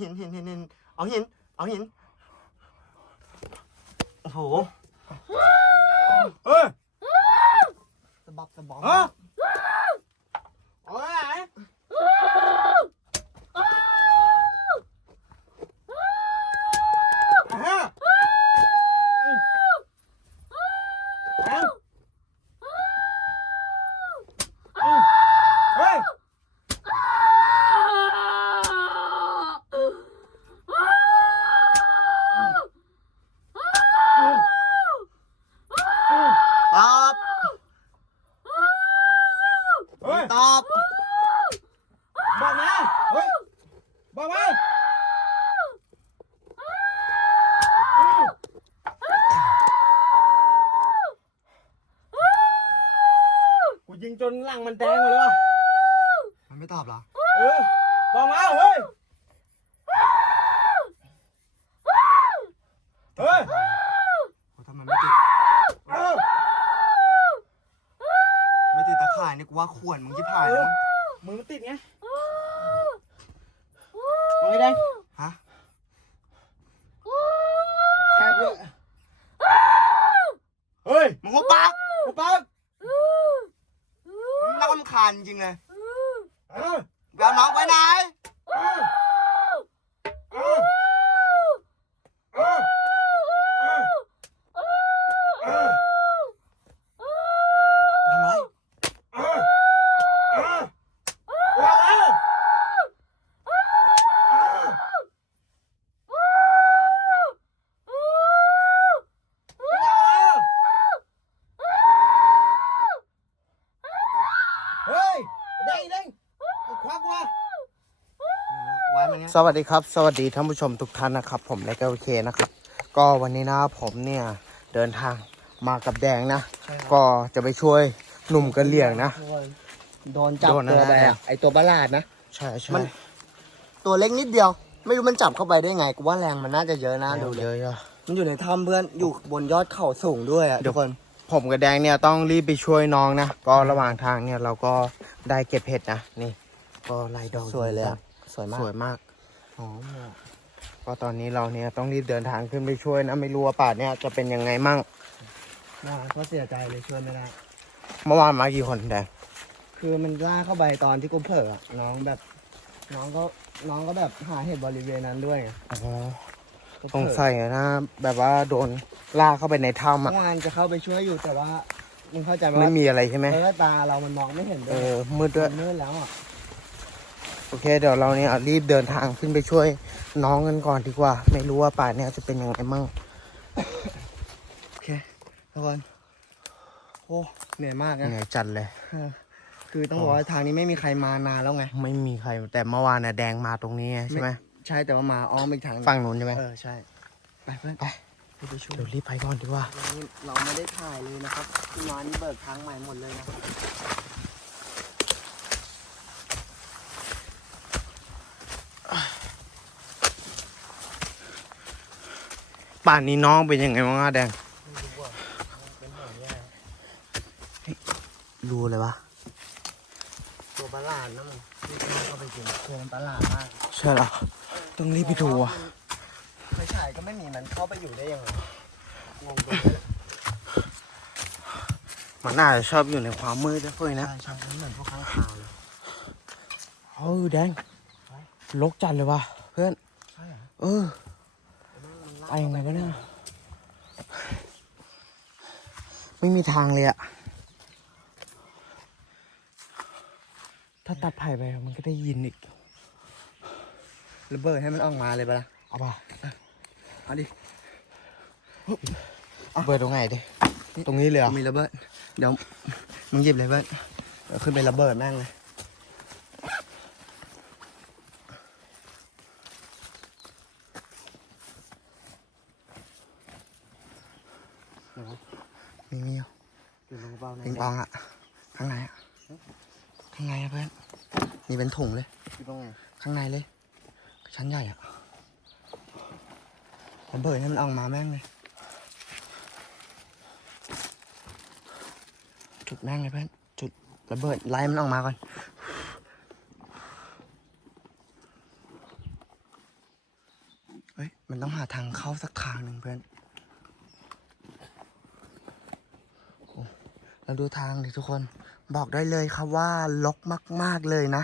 หินหินหินหินเอาหินเอาหินโอ้โหเฮ้ยสะบับสะบอม ฮะเอาไว้ไหนฮะเฮ้ย ตอบ เฮ้ย ตอบ บอกมาเฮ้ยบอกมากูยิงจนหลังมันแดงหมดเลยว่ะ มันไม่ตอบ เหรอ เออบอกมาเฮ้ย เฮ้ย โอ้ทำไมไม่ติด เออ ไม่ติดตะข่ายนี่กูว่าขวนมึงที่ผ่านแล้วมั้ง มือมันติดไงมองไอ้แดง ฮะ แคบเลยเฮ้ย มึงหุบปาก กูปัก มึงน่ารำคาญจริงเลย เออ เดี๋ยวน้องไปไหน เออเออเออเออ ทำไร เออเออว่าแล้วเฮ้ยเด้งเด้งควักมา ไว้มันเงี้ยสวัสดีครับ สวัสดีท่านผู้ชมทุกท่านนะครับ ผมและก็โอเคนะครับ ก็วันนี้นะผมเนี่ยเดินทางมากับแดงนะ ก็จะไปช่วยหนุ่มกะเหลี่ยงนะ โดนจับโดนตัวอะไรไปอะ อะไอตัวประหลาดนะ ใช่ใช่มัน ตัวเล็กนิดเดียว ไม่รู้มันจับเข้าไปได้ไงกูว่าแรงมันน่าจะเยอะนะดูเยเลย อะ มันอยู่ในถ้ำเพื่อนอยู่บนยอดเขาสูงด้วยอะเดี๋ทุยว กคนๆผมกับแดงเนี่ยต้องรีบไปช่วยน้องนะ ก็ระหว่างทางเนี่ยเราก็ได้เก็บเห็ดนะ นี่ ก็ไล่ดอกสวยเลยอะ สวยมาก สวยมากหอมอะก็ตอนนี้เราเนี่ยต้องรีบเดินทางขึ้นไปช่วยนะ ไม่รู้ว่าป่าเนี่ยจะเป็นยังไงมั่งน่าก็เสียใจเลยช่วยไม่ได้ เมื่อวานมากี่คนแดงคือมันล่ากเข้าไปตอนที่กูเผลออะน้องแบบ น้องก็น้องก็แบบหาเห็ดบริเวณนั้นด้วยไงอ๋อก็สเผลงอ สัยนะ แบบว่าโดนลากเข้าไปในถ้ำเมื่อะอวานจะเข้าไปช่วยอยู่แต่ว่ามึงเข้าใจไหมไม่ว่ามีอะไรใช่ไหมเออตาเรามันมองไม่เห็นด้เอวยอมืดด้วย มันมืดแล้วอะ โอเค เดี๋ยวเราเนี่ยรีบเดินทางขึ้นไปช่วยน้องกันก่อนดีกว่า ไม่รู้ว่าป่าเนี่ยจะเป็นยังไงมั่งโอเคทุกคนโอ้เหนื่อยมากยันะงไงจัดเลยเออคือต้องบอกว่าทางนี้ไม่มีใครมานานแล้วไง ไม่มีใครแต่เมื่อวานน่ะแดงมาตรงนี้ไงใช่ไหมใช่แต่ว่ามาอ้อมอีกทางหนึ่งฝั่งนู้นใช่ไหมเออใช่ไปเพื่อนไปไปช่วยเดี๋ยวรีบไปก่อนดีกว่าวันนี้เราไม่ได้ถ่ายเลยนะครับที่มานี่เบิกทางใหม่หมดเลยนะครับ ป่านนี้น้องเป็นยังไงบ้างอะแดงไม่รู้ว่าเป็นหอยแย่รู้เลยวะตัวประหลาดนะมึงที่กล้าเข้าไปกินตัวมันประหลาดมากใช่เหรอต้องรีบไปดูอะไฟฉายก็ไม่มีมันเข้าไปอยู่ได้ยังไงงงตัวมันน่าจะชอบอยู่ในความมืดนะเพื่อนนะใช่ใช่มันเหมือนพวกข้างคาวเลยเออแดง ลกจัดเลยวะเพื่อน ใช่เหรอเออไปยังไงวะเนี่ย ไม่มีทางเลยอะถ้าตัดไผ่ไปมันก็ได้ยินอีก ระเบิดให้มันออกมาเลยปะล่ะเอาป่ะเอาดิเบิดตรงไหนดิ ตรงนี้เลยเหรอมีระเบิด เดี๋ยวมึงหยิบเลยเบิร์ดเดี๋ยวขึ้นไประเบิดแม่งเลย มีมีอยู่อยู่ตรงเป้าปิงปองอะข้างในอะข้างในอะเพื่อนนี่เป็นถุงเลยอยู่ตรงไหนข้างในเลย ชั้นใหญ่อะระเบิดให้มันออกมาแม่งเลยจุดแม่งเลยเพื่อนจุดระเบิดไล่มันออกมาก่อนฮ้ยมันต้องหาทางเข้าสักทางหนึ่งเพื่อนโอ้ แล้วดูทางดิทุกคน บอกได้เลยครับว่าลกมาก ๆเลยนะ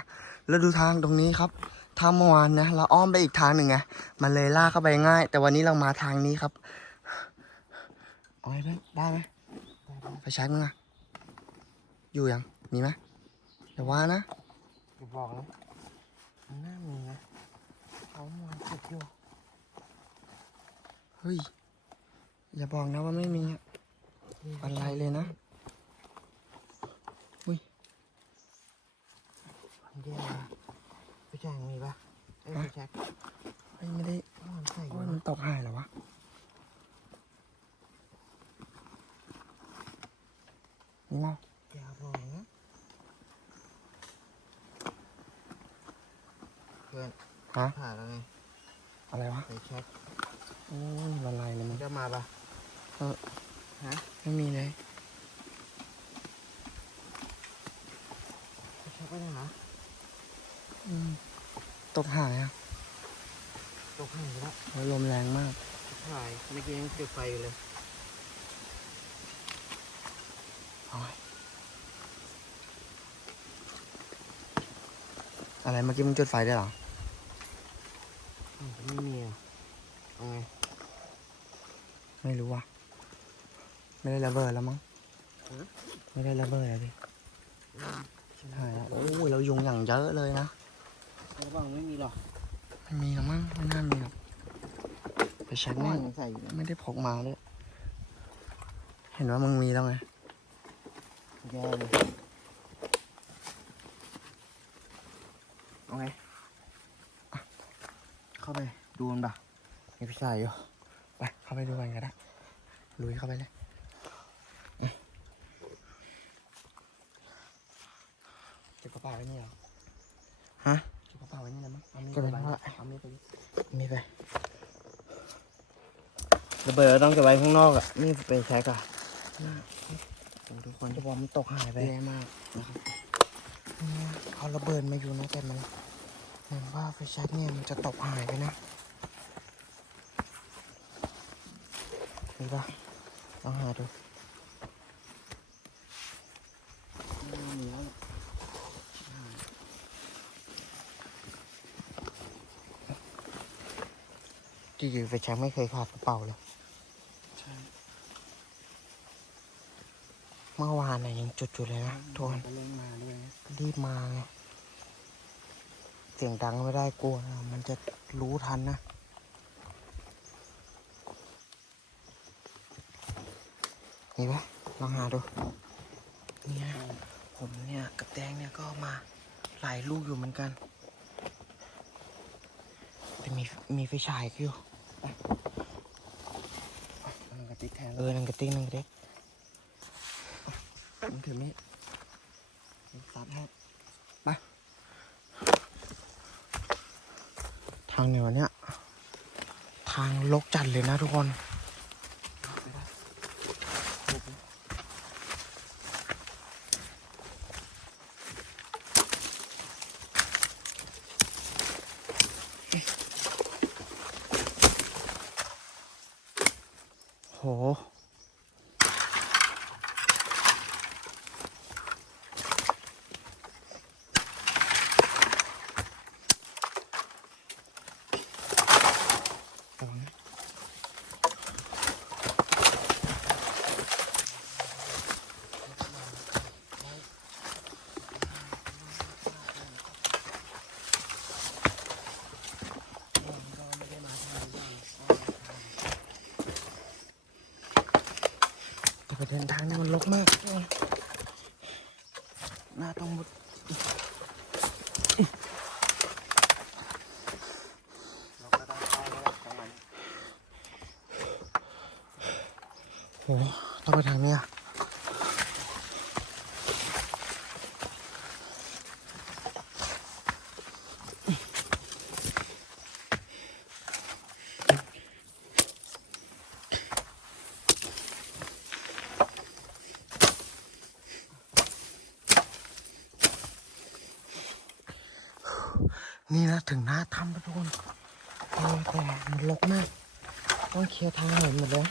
แล้วดูทางตรงนี้ครับถ้าเมื่อวานนะเราอ้อมไปอีกทางหนึ่งไงมันเลยลากเข้าไปง่าย แต่วันนี้เรามาทางนี้ครับเอาไงเพื่อนได้ไหมไปใช้มึงอะอยู่ยังมีไหมเดี๋ยวว่านะอย่าบอกนะมันน่ามีนะเขามองจุดอยู่เฮ้ยอย่าบอกนะว่าไม่มีอะอะไรเลยนะ มันแย่ว่ะไปแจ้งมีปะเอ้ย ฮะ ไปแจ็ค เฮ้ยไม่ได้ มันใส่อ โอ้ ยู่ ยมัน นะ ตกหายเหรอวะ นี่เรา อย่าบอกนะเพื่อน ฮะ ผ่าแล้วไงอะไรวะไปเช็คโอ้ยละลายเลยมัมันนจะมาปะไม่มีเลย ไปเช็คไปไหนนะอืมตกหายอะตกหายไปแล้วโอ้ยลมแรงมาก ตกหายเมื่อกี้ยังจุดไฟอยู่เลยโอ้ยอะไรเมื่อกี้มันจุดไฟได้วยเหรออืมไม่มีอะเอาไง ไม่รู้ว่ะ ไม่ได้ระเบิดแล้วมั้ง ไม่ได้ระเบิดแล้วดิชิบหายแล้วโอ้ยเรายุงอย่างเยอะเลยนะแล้วบอกไม่มีหรอกไม่มีหรอกมั้ง ไม่น่ามีหรอก ไปเช็คแม่แม่งงใส่อยู่นะไม่ได้พกมาด้วยเห็นว่ามึงมีแล้วไงแย่เลยเอาไงเข้าไปดูมันปะมีพี่ชายอยู่ ไปเข้าไปดูกันก็ได้ลุยเข้าไปเลยอืมเก็บกระเป๋าไว้นี่เหรอฮะเก็บกระเป๋าไว้นี่แล้วมั้งเอามีดเก็บไว้ไปข้างหลังเอามีดไปดิมีไประเบิดเราต้องเก็บไว้ข้างนอกอะนี่ไปแช็กอะโอ้ทุกคนจะบอกมันตกหายไปแย่มากนะครับเนี่ยเอาระเบิดมาอยู่นะแต่มันเหมือนว่าไฟแช็กเนี่ยมันจะตกหายไปนะ นี่ปะลองหาดูไม่มีแล้วจริงๆไฟแช็กไม่เคยขาดกระเป๋าเลยใช่เมื่อวานน่ะยังจุดอยู่เลยนะทุกคนก็เล่นมาด้วยนะรีบมาไงเสียงดังไม่ได้กลัวนะมันจะรู้ทันนะ นี่ปะลองหาดู เนี่ยผมเนี่ยกับแดงเนี่ยก็มาหลายลูกอยู่เหมือนกันแต่มีมีไฟฉายอยู่มันกระติกแทนเออนังกระติกนังกระติกผมถือมีดซัดให้ไปทางไหนวะเนี่ยทางลกจัดเลยนะทุกคน โห ระวังนะแต่ประเด็นทาง นี่มันรกมากหน้าต้องมุด เราก็ต้องเข้าแล้วของมัน โหต้องไปทางเนี้ยนี่นะถึงหน้าถ้ำแล้วทุกคน เออแต่มันรกมาก ต้องเคลี ยร์ทางหมดเลย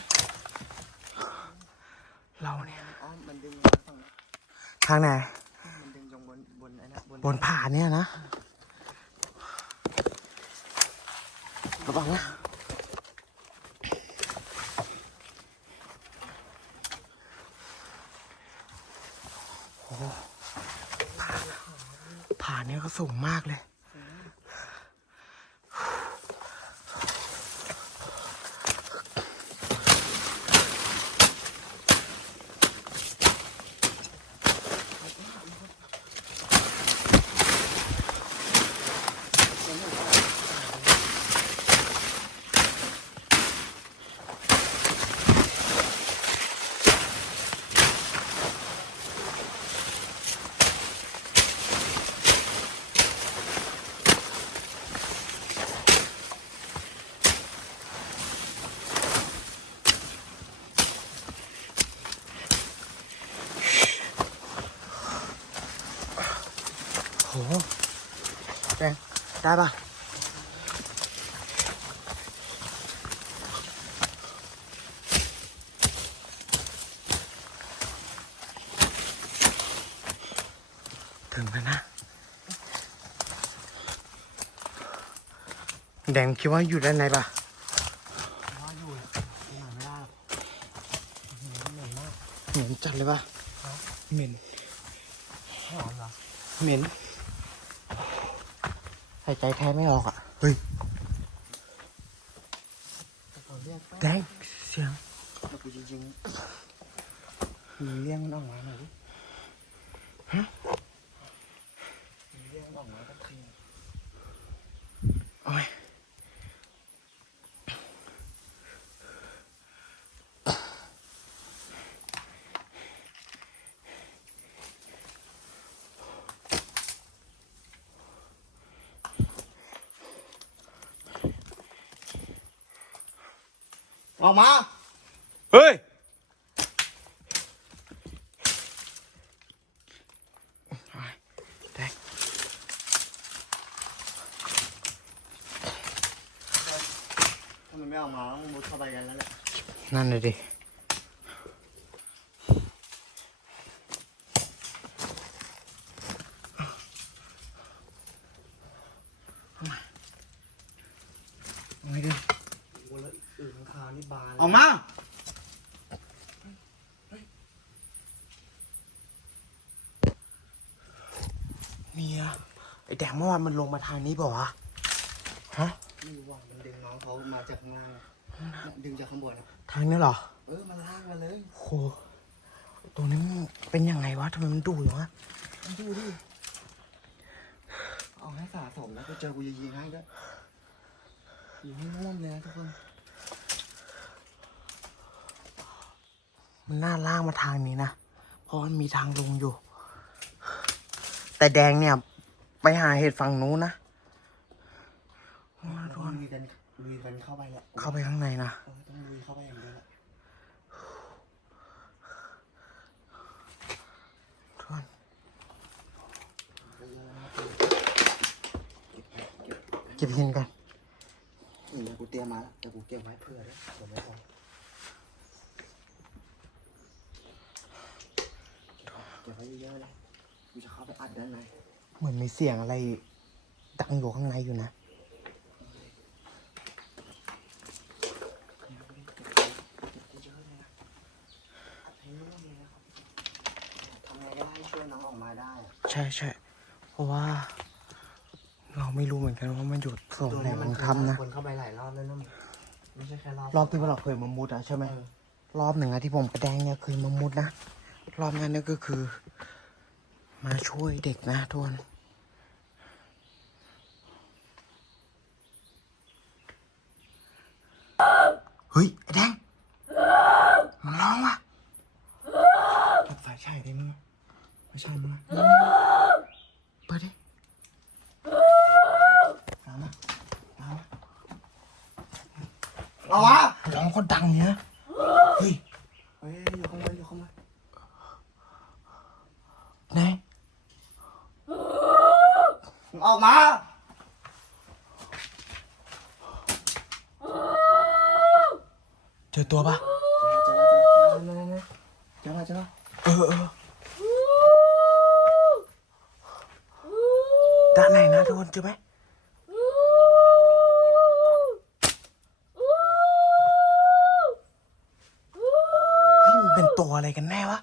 เราเนี่ยอ้อมมันดึงมาฝั่งนั้นทางไหน มันดึงตรงบนบนไอ้นะบนบนผาเนี่ยนะระวังนะโอ้โหผาผาเนี่ยก็สูงมากเลย โหแดง ได้ปะถึงแล้วนะ แดงคิดว่าอยู่ด้านในปะว่าอยู่อะไปไหนไม่ได้หรอกเหนื่อยมากเหม็นจัดเลยปะเหม็นหอมเหรอเหม็น หายใจแทบไม่ออกอะ เฮ้ย แต่เขาเรียกไป แดงเสียง แต่กูจริงๆมึงเรียกมันออกมาหน่อยดิฮะมึงเรียกมันออกมาสักที โอ้ย ออกมา เฮ้ยแดงถ้ามันไม่ออกมาต้องมุดเข้าไปกันแล้วแหละ นั่นเลยดิ เอาไงดิ โอ้แล้วอื่นข้างคาวนี่บาน ออกมา เมียไอแดงเมื่อวานมันลงมาทางนี้เปล่าวะฮะไม่รู้ว่ามันดึงน้องเขามาจากข้างล่างอะดึงจากข้างบนอะทางนี้เหรอเออมันลากมาเลยโหตัวนี้มันเป็นยังไงวะทำไมมันดุอย่างวะดูดิเอาให้สะสมแล้วไปเจอกูจะยิงให้ด้วยยิงให้น่วมเลยนะทุกคนมันน่าล่างมาทางนี้นะเพราะมันมีทางลงอยู่ แต่แดงเนี่ย ไปหาเห็ดฝั่งนู้นนะทุกคนลุยกันลุยกันเข้าไปแหละเข้าไปข้างในนะเออต้องลุยเข้าไปอย่างเดียวแหละทุกคนเยอะๆนะเก็บหินกันนี่เดี๋ยวกูเตรียมมาแล้วแต่กูเก็บไว้เผื่อด้วยเดี๋ยวไม่พอเก็บไว้เยอะๆเลยกูจะเข้าไปอัดด้านใน เหมือนมีเสียงอะไร ดังอยู่ข้างในอยู่นะทำไงก็ได้ให้ช่วยน้องออกมาได้อะใช่ใช่เพราะว่า เราไม่รู้เหมือนกันว่ามันอยู่ส่วนไหนของถ้ำนะคนเข้าไปหลายรอบแล้วนะไม่ใช่แค่รอบรอบที่เราเคยมามุดอะใช่ไหมเออรอบหนึ่งอะที่ผมกระแดงเนี่ยเคยมามุดนะรอบนั้นเนี่ยก็คือ มาช่วยเด็กนะทุกคนเฮ้ยไอ้แดง มันร้องว่ะ เปิดไฟฉายได้มั้ยไม่ใช่มั้ย เปิดดิ น้ำอะน้ำอะเอาวะ ร้องก็ดังเนี่ยนะเฮ้ย เฮ้ยอยู่ข้างบนอยู่ข้างบน แดง ออกมา เจอตัวปะเจอแล้วเจอแล้วนั่นนั่นนั่นเจอแล้วเจอแล้วเออเออด้านไหนนะทุกคนเจอไหมเฮ้ยมันเป็นตัวอะไรกันแน่วะ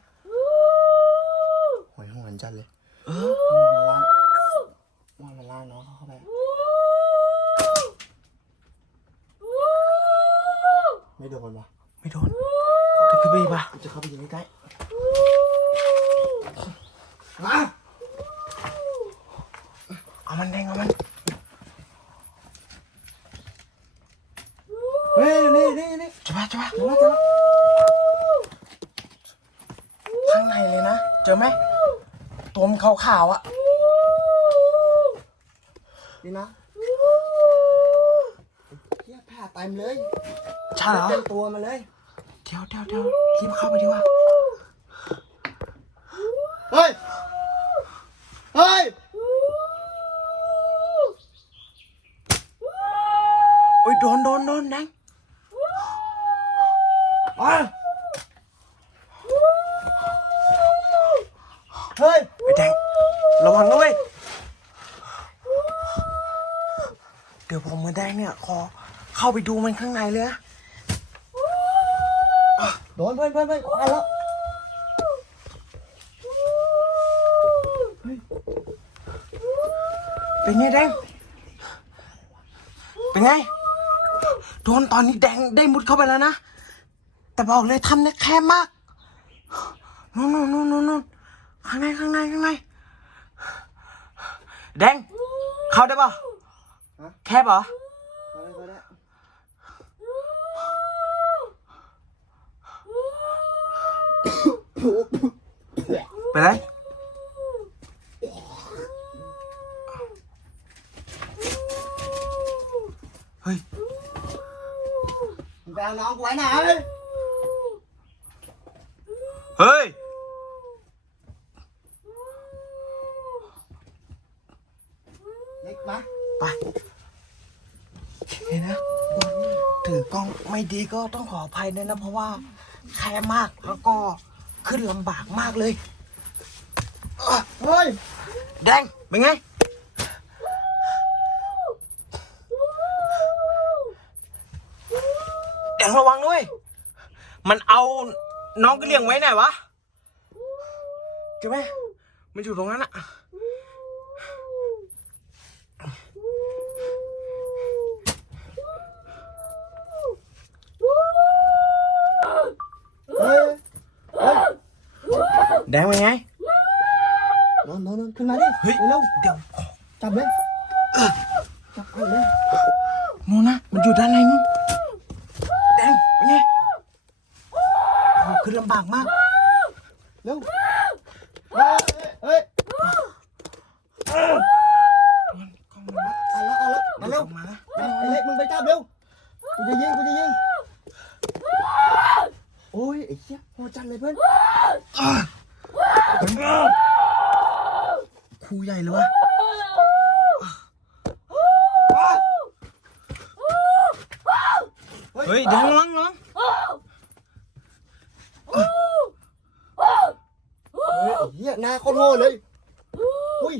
หอยหวนจัดเลย เออ ว่ามันล่าว่ามันล่าน้องเขาเข้าไป ไม่โดนวะ ไม่โดนจะขึ้นไปอีกปะ จะเข้าไปยิงใกล้ๆมา เอามันแดงเอามัน เฮ้ยนี่นี่นี่ จะปะจะปะ เจอแล้วเจอแล้ว ข้างในเลยนะ เจอไหมตัวมันขาวๆอะ นี่นะเฮียแผ่เต็มเลยใช่เหรอเต็มตัวมาเลย เดี๋ยวเดี๋ยวเดี๋ยวรีบเข้าไปดีกว่า เฮ้ย เฮ้ยโอ้ยโดนโดนโดนแดงอะเฮ้ย ไอ้แดงระวังนะเว้ยเดี๋ยวผมมือแดงเนี่ยขอเข้าไปดูมันข้างในเลยนะโดนเพื่อนเพื่อนเพื่อนไปแล้วเป็นไงแดง เป็นไง โดนตอนนี้แดงได้มุดเข้าไปแล้วนะ แต่บอกเลยทำเนี่ยแคบมากนู่นนู่นนู่นนู่นนู่นข้างในข้างในข้างในแดง เข้าได้ปะ แคบเหรอไปเลยไปเลยไถือกล้องไม่ดีก็ต้องขออภัยด้วยนะเพราะว่าแคบมากแล้วก็ขึ้นลำบากมากเลยเฮ้ยแดงเป็นไงแดงระวังด้วย มันเอาน้องกระเลียงไว้ไหนวะเจอไหมมันอยู่ตรงนั้นอะ เฮ้ย แดงเป็นไงนอนนอนนอนขึ้นมาดิเฮ้ยเร็วเดี๋ยวจับเลยจับเลยนู่นนะมันอยู่ด้านในนู้นแดงเป็นไงโอ้ขึ้นลำบากมากเร็วเฮ้ยเฮ้ยกล้องมันวัดเอาแล้วเอาแล้วมาเร็วมาเล็กมึงไปจับเร็วกูจะยิงกูจะยิงโอ้ยไอ้เหี้ยโหดจังเลยเพื่อน ครูใหญ่เลยวะเฮ้ยแดงระวังระวังเฮ้ยไอ้เหี้ยหน้าโคตรโง่เลยอุ้ย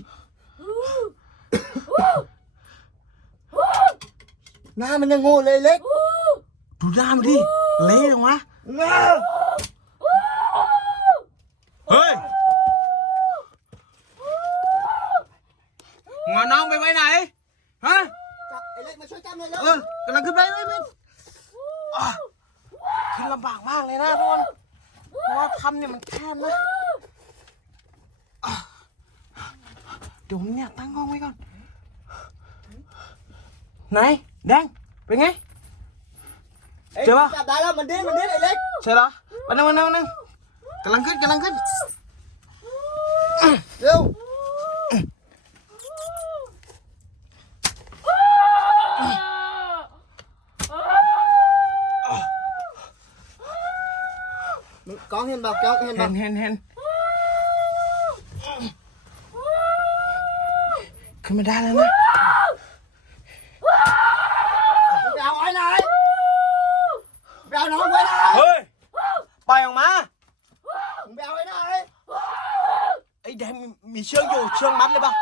หน้ามันยังโง่เลยเล็ก ดูหน้ามันดิ เละจังวะ หน้า เฮ้ยมึงเอาน้องไปไว้ไหน ฮะ จับไอ้เล็กมาช่วยจับหน่อยเร็ว เออ กำลังขึ้นไปไปไปอะขึ้นลำบากมากเลยนะทุกคนเพราะว่าถ้ำเนี่ยมันแคบนะอะเดี๋ยวผมเนี่ยตั้งกล้องไว้ก่อนไหนแดงเป็นไง เจอปะ จับได้แล้วมันดิ้นมันดิ้นไอ้เล็กใช่เหรอวันนึงวันนึงวันนึงกำลังขึ้นกำลังขึ้น เร็วมึงกล้ องเห็นเปล่ากล้องเห็นเปเห็ล่านเห็นเห็นขึ้นมาได้แล้วนะ มึงไปเอาไว้ไหนไปเอาน้องไว้ไหน เชือกมัดเลยป่ะ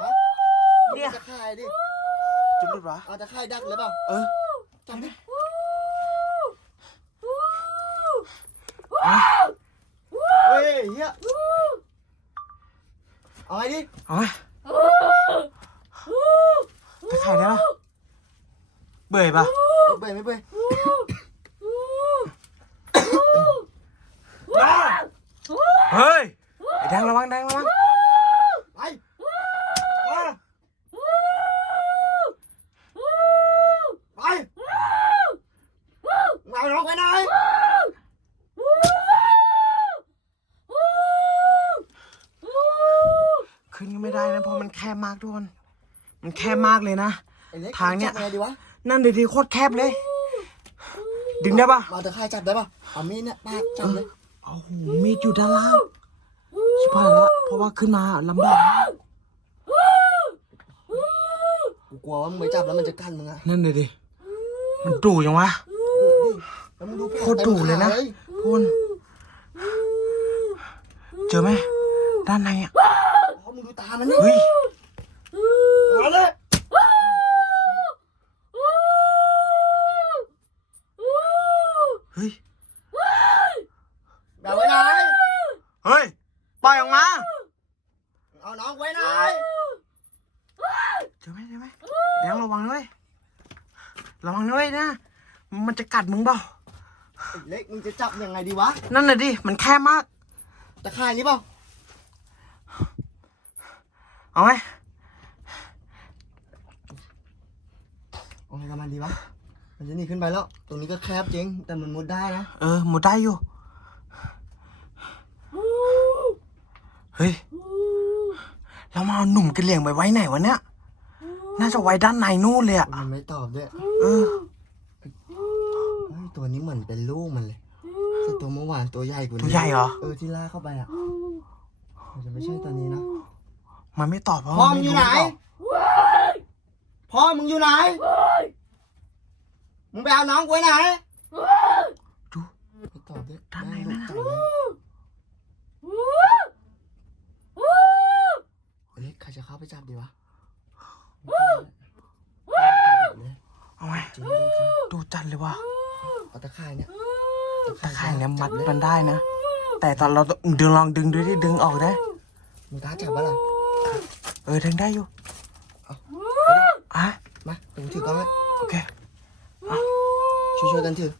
ฮะ เนี่ย ตะข่ายดิ จะหลุดวะ เอาตะข่ายดักเลยเปล่า เออ จำดิ อะ เฮ้ยเฮียเอาไงดิ เอาไหมตะไคร่ได้ปะเบื่อปะ ไม่เบื่อไม่เบื่อ เฮ้ยไอ้แดงระวังแดงระวังไปไปมาน้องไปไหนขึ้นก็ไม่ได้นะเพราะมันแคบมากทุกคนมันแคบมากเลยนะ ทางเนี้ยนั่นดีดีๆโคตรแคบเลย ดึงได้ปะมาตะข่ายจับได้ปะเอามีดเนี่ยปาดจับเลย อ้โหมีดอยู่ด้านล่างชิบหายละเพราะว่าขึ้นมาลำบากมากกูกลัวว่ามึงไปจับแล้วมันจะกั้นมึงอะนั่นเลยดิมันดุยังวะ แล้วมึงดูแผลโคตรดุเลยนะต็มขาทุกคนเจอไหมด้านในอะอ๋อมึงดูตามันนี่เฮ้ยเอาเลยเฮ้ย แบบไว้ไหน เฮ้ยปล่อยออกมา เอาน้องไว้ไหน เจอไหมเจอไหมแดงระวังด้วย ระวังด้วยนะ มันจะกัดมึงเปล่าไอ้เล็กมึงจะจับยังไงดีวะ นั่นน่ะดิ มันแคบมาก ตะข่ายนี้เปล่าเอาไหมเอาไงกับมันดีวะ มันจะหนีขึ้นไปแล้ว ตรงนี้ก็แคบจริง แต่มันมุดได้นะ เออหมดได้อยู่ เฮ้ย เรามาเอาหนุ่มกระเหลี่ยงไปไว้ไหนวะเนี่ย น่าจะไว้ด้านในนู่นเลยอะมันไม่ตอบด้วยเออเฮ้ยตัวนี้เหมือนเป็นลูกมันเลยแต่ตัวเมื่อวานตัวใหญ่กว่านี้ตัวใหญ่เหรอ เออที่ล่ากเข้าไปอะมันจะไม่ใช่ตัวนี้นะมันไม่ตอบเพราะพ่อว่ามึงไม่อยู่รู้ไหนเปล่าพ่อมึงอยู่ไหนมึงไปเอาน้องกูไว้ไหนดูไม่ตอบด้วยด้านในแม่นั่งนตน่ะกใจเลยเฮ้ยใครจะเข้าไปจับดีวะ เอาไหมจริงจริงจริงดูจัดเลยว่ะเอาตะข่ายเนี่ยตะข่ายเนี่ยมัดมันได้นะ แต่ตอนเราต้องดึงลองดึงดูที่ดึงออกได้มึงกล้าจับปะล่ะเออดึงได้อยู่เอาอะมาเดี๋ยวกูถือกล้องให้โอเคช่วยช่วยๆกันถือ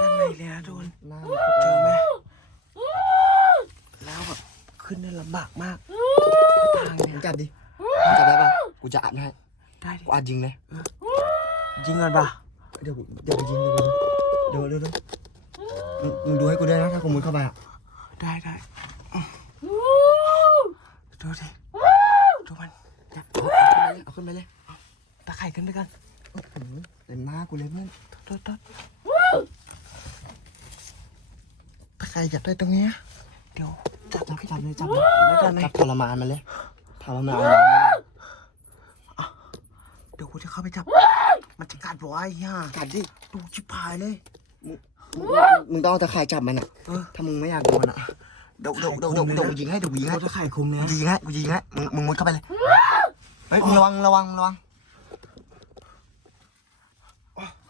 ด้านในเลยนะทุกคนหน้าเจอไหมแล้ว แบบขึ้นได้ลำบากมากทางมึเนี่งยจับดิมึงจับได้ปะกูจะอัดให้ ได้ดิกูอัดยิงเลย ยิงกันปะเดี๋ยวกูเดี๋ยวกูยิงเดี๋ยวกูเดี๋ยวเดี๋ยวเดี๋ยวมึงมึงดูให้กูด้วยนะถ้ากูมุดเข้าไปอะได้ได้ดูดิดูมันเอาขึ้นไปเลยตะไคร่ขึ้นไปกันเอาขึ้นไปเลยเต็มหน้ากูเลยเพื่อนตดตดตะไคร่จับได้ตรงเนี้ยเดี๋ยวจับจับพี่จับเลยจับเลยไม่ได้ไหมจับทรมานมันเลยทรมานมันเลยเดี๋ยวกูจะเข้าไปจับ มันจะกัดบอกไอ้ห่ากัดดิดูชิบหายเลยมึงมึงต้องเอาตะข่ายจับมันอะเออถ้ามึงไม่อยากโดนอะเดี๋ยวเดี๋ยวเดี๋ยวเดี๋ยวเดี๋ยวกูยิงให้เดี๋ยวกูยิงให้เราจะไข่คุมเนี่ยกูยิงให้กูยิงให้มึงมึงมุดเข้าไปเลยเฮ้ยมึงระวังระวังระวัง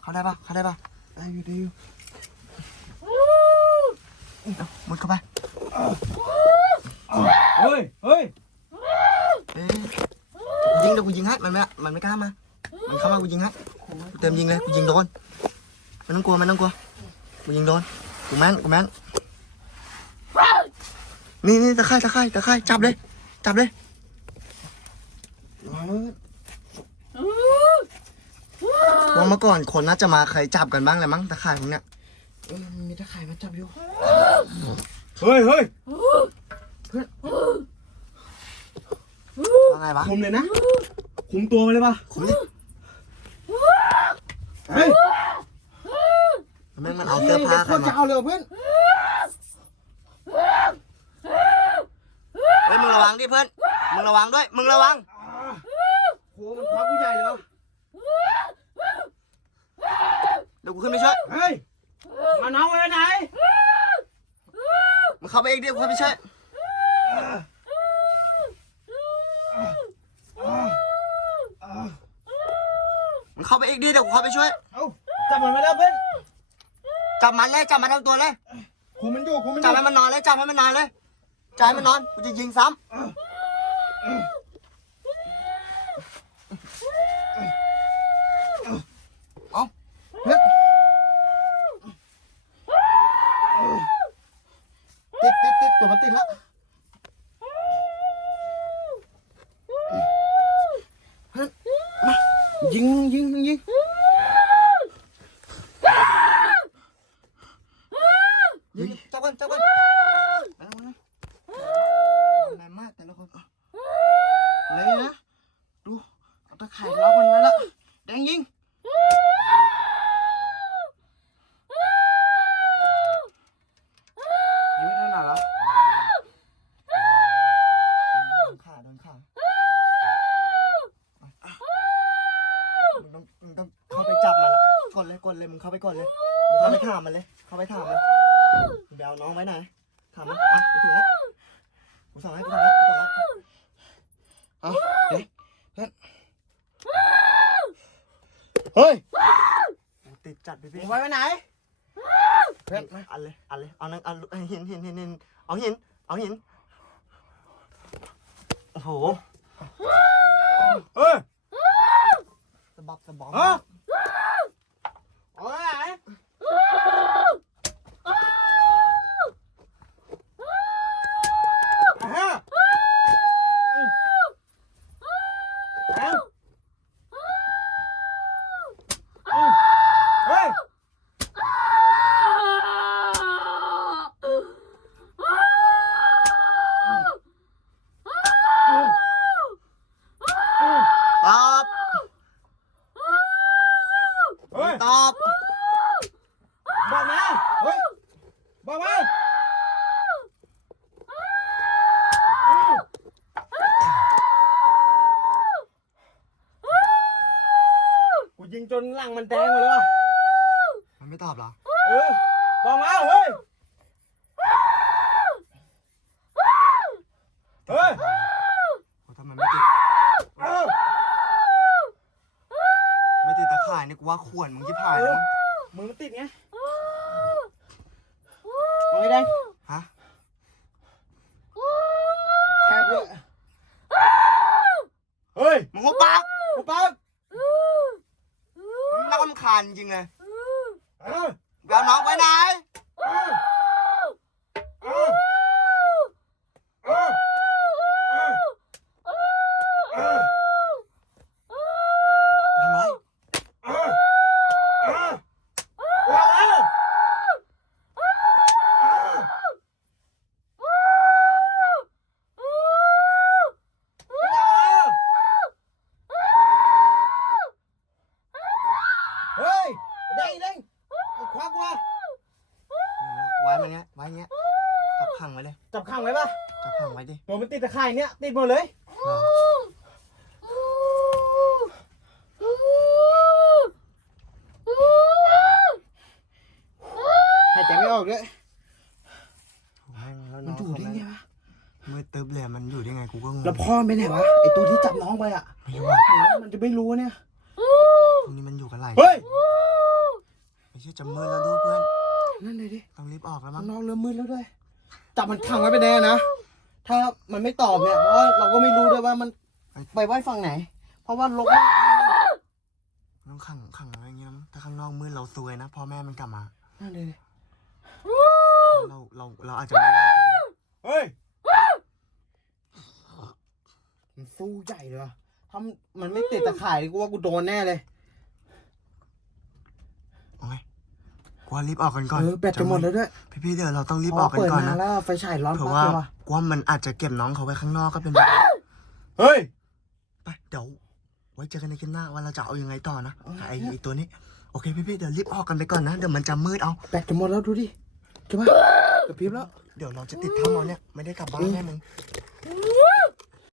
เข้าได้ปะเข้าได้ปะได้อยู่ได้อยู่เอามุดเข้าไป เฮ้ย เฮ้ยเอ้ย ยิงเดี๋ยวกูยิงให้มันไม่มันไม่กล้ามา มันเข้ามากูยิงให้กูเต็มยิงเลยกูยิงโดนไม่ต้องกลัวไม่ต้องกลัวกูยิงโดนกูแม่นกูแม่นนี่นี่ตะไคร่ตะไคร่ตะไคร่จับเลย จับเลยว่าเมื่อก่อนคนน่าจะมาเคยจับกันบ้างแหละมั้งตะไคร่พวกเนี้ยเออมันมีตะไคร่มาจับอยู่ เฮ้ยเฮ้ยว่าไงวะคุมเลยนะ คุมตัวมาเลยปะคุมดิเฮ้ยแม่งมันเอาเสื้อผ้าใครโคตรจะมาเอาเลยว่ะเพื่อนเฮ้ยมึงระวังดิเพื่อน มึงระวังด้วย มึงระวังโหมันคว้าผู้ใหญ่เลยวะเดี๋ยวกูขึ้นไปช่วย เฮ้ยมาน้องไว้ไหน ดี๋ยวกูเข้าไปช่วยมึงเข้าไปอีกดิเดี๋ยวกูเข้าไปช่วย เอ้าจับมันมาแล้วเพื่อนจับมันเลยจับมันทั้งตัวเลยคุมมันอยู่คุมมันอจับยู่ให้มันนอนเลยจับให้มันนอนเลยจับให้มันนอนกูจะยิงซ้ำเอา เพื่อนติดติดติดตัวมันติดละเพื่อนมายิงยิงยิง ยิงจับกันจับกันมาแล้วมาแล้วแรงมากแต่ละคนเลยนะดูเอาตะข่ายล็อกมันไว้ละแดงยิงยิงไม่ถนัดเหรอโดนขาโดนขามึงต้องมึงต้องเข้าไปจับมันอะกด เลยกดเลยมึงเข้าไปกดเลยมึงเข้าไปถามมันเลยเข้าไปถามมันมึงไปเอาน้องไว้ไหนถามมันอะกูถึงแล้วกูสั่งให้กูถึงแล้วกูถึงแล้วเอาเฮ้ยเพื่อนเฮ้ยกูติดจัดพี่พี่ไว้ไว้ไหนเพื่อนมาอันเลยอันเลยเอานั่งเอาเอาหินหินหินหินเอาหินเอาหินโอ้โหเฮ้ยสะบับสะบอม ตัวมันติดตะข่ายเนี้ยติดหมดเลย หายใจไม่ออกด้วยแม่งแล้วมันอยู่ได้ไงวะมือตึ๊บเลยมันอยู่ได้ไงกูก็งงแล้วพ่อมันไปไหนวะไอตัวที่จับน้องไปอะไม่รู้อะหรือว่ามันจะไม่รู้เนี่ยตรงนี้มันอยู่กันหลายเฮ้ยไม่ใช่จะมืดแล้วด้วยเพื่อนนั่นเลยดิต้องรีบออกแล้วมั้ข้างงนอกเริ่มมืดแล้วด้วยจับมันขังไว้ไปแน่นะ ถ้ามันไม่ตอบเนี่ยเพราะว่าเราก็ไม่รู้ด้วยว่ามันไปไว้ฝั่งไหน เพราะว่าลกมากต้องขังขังอะไรอย่างเงี้ยมั้งถ้าข้างนอกมืดเราซวยนะพ่อแม่มันกลับมานั่นเลยดิเราเราเราอาจจะไม่ได้กันนะเฮ้ยมันสู้ใหญ่เลยว่ะถ้ามันไม่ติดตะข่ายกูว่ากูโดนแน่เลย โอ้ยก ว่ารีบออกกันก่อนเออแบตจะหมดแล้วด้วยพี่พี่ๆเดี๋ยวเราต้องรีบพออกกันเปิดก่อนมานะแล้วไฟฉายร้อนเผื่อมากว่าเลยว่ะว่ามันอาจจะเก็บน้องเขาไว้ข้างนอกก็เป็นไปได้เฮ้ยไปเดี๋ยวไว้เจอกันในคลิปหน้าว่าเราจะเอายังไงต่อนะกับไอ้ไอ้ตัวนี้โอเคพี่พี่ๆเดี๋ยวรีบออกกันไปก่อนนะเดี๋ยวมันจะมืดเอาแบตจะหมดแล้วดูดิใช่ปะกระพริบแล้วเดี๋ยวเราจะติดถ้ำเอาเนี่ยไม่ได้กลับบ้านแน่มึงเ